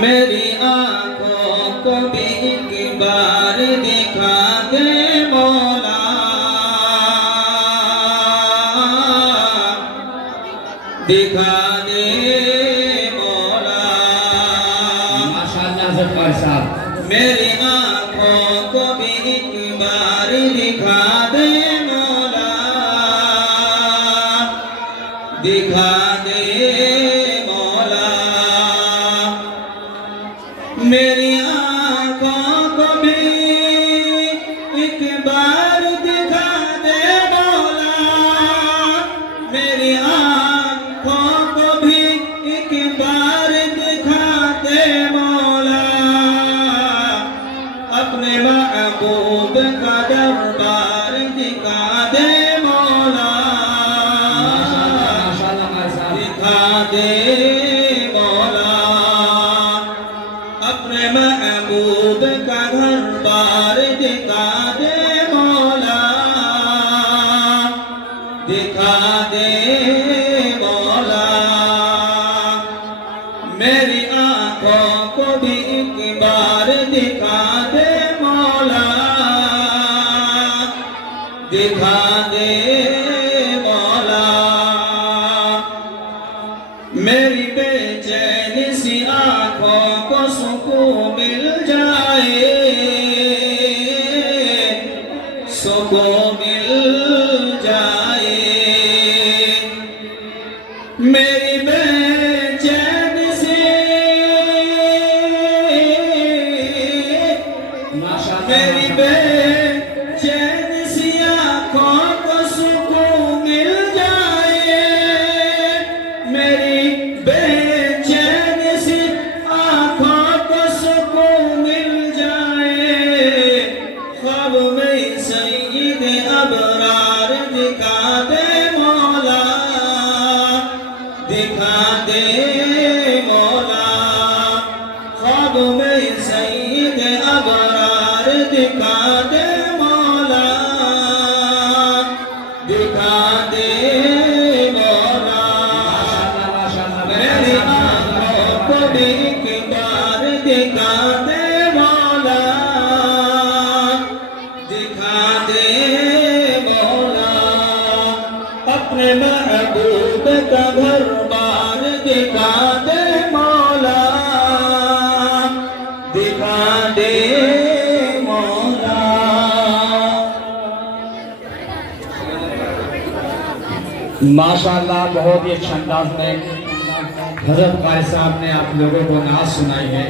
मेरी आंखों को भी एक बार दिखा दे मौला, दिखा दे मौला। माशाअल्लाह ज़फ़र साहब, मेरी आंखों को भी एक बार दिखा दे मौला, दिखा दे मौला। मेरी आंखों को भी एक बार दिखा दे मौला, मेरी आंखों को भी एक बार दिखा दे मौला। अपने महबूब का दरबार दिखा दे मौला, दिखा दे मौला। अपने महबूब का घर बार दिखा दे मौला, दिखा दे मौला। मेरी आंखों को भी एक बार दिखा दे मौला, दिखा दे मौला। मेरी बेचैन सी आंखों को सुकून मिल जाए, सुकून मिल जाए। मेरी बेचैन सी, मेरी बेचैन सी आंखों को सुकून मिल जाए। मेरी बेचैन सी आंखों को सुकून मिल जाए। ख्वाब में सईद अबरार दिखा दे मौला, दिखा दे मौला। ख्वाब में सईद अबरार दिखा दे मौला, दिखा दे मौला। मेरी आंखों को भी एक बार दिखा दे मौला, दिखा दे मौला। अपने महबूब का घर बार दिखा दे मौला, दिखा दे मौला। माशाअल्लाह, बहुत ही अच्छा अंदाज में हज़रत क़ारी साहब ने आप लोगों को नाज़ सुनाई है।